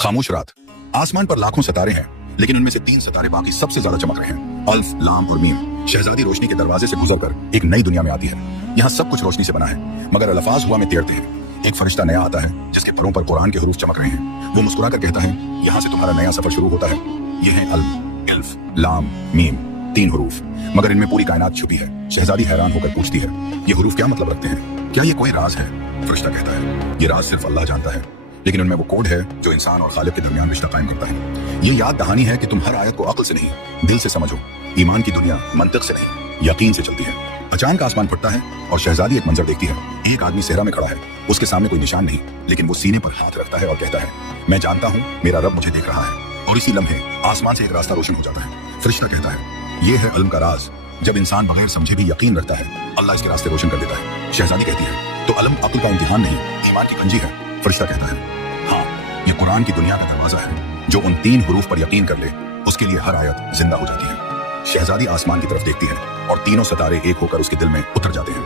खामोश रात। आसमान पर लाखों सितारे हैं, लेकिन उनमें से 3 सितारे बाकी सबसे ज्यादा चमक रहे हैं। अल्फ, लाम और मीम। शहजादी रोशनी के दरवाजे से गुजरकर एक नई दुनिया में आती है। यहाँ सब कुछ रोशनी से बना है, मगर अल्फाज हुआ में तैरते हैं। एक फरिश्ता नया आता है जिसके फरों पर कुरान के हरूफ चमक रहे हैं। वो मुस्कुरा कर कहता है, यहाँ से तुम्हारा नया सफर शुरू होता है। ये है अल्फ, लाम, मीम, 3 हरूफ, मगर इनमें पूरी कायनात छुपी है। शहजादी हैरान होकर पूछती है, ये हरूफ क्या मतलब रखते हैं? क्या ये कोई राज है? फरिश्ता कहता है, ये राज सिर्फ अल्लाह जानता है, लेकिन उनमें वो कोड है जो इंसान और खालिक के दरमियान रिश्ता कायम करता है। ये याद दहानी है कि तुम हर आयत को अक्ल से नहीं, दिल से समझो। ईमान की दुनिया मंतिक से नहीं, यकीन से चलती है। अचानक आसमान फटता है और शहजादी एक मंजर देखती है। एक आदमी सेहरा में खड़ा है, उसके सामने कोई निशान नहीं, लेकिन वो सीने पर हाथ रखता है और कहता है, मैं जानता हूँ मेरा रब मुझे देख रहा है। और इसी लम्हे आसमान से एक रास्ता रोशन हो जाता है। फरिश्ता कहता है, ये है इल्म का राज। जब इंसान बगैर समझे भी यकीन रखता है, अल्लाह इसके रास्ते रोशन कर देता है। शहजादी कहती है, तो इल्म अक्ल का इम्तिहान नहीं, ईमान की कंजी है। फरिश्ता कहता है, हाँ, ये कुरान की दुनिया का दरवाजा है। जो उन 3 हरूफ पर यकीन कर ले, उसके लिए हर आयत जिंदा हो जाती है। शहजादी आसमान की तरफ देखती है और तीनों सितारे एक होकर उसके दिल में उतर जाते हैं।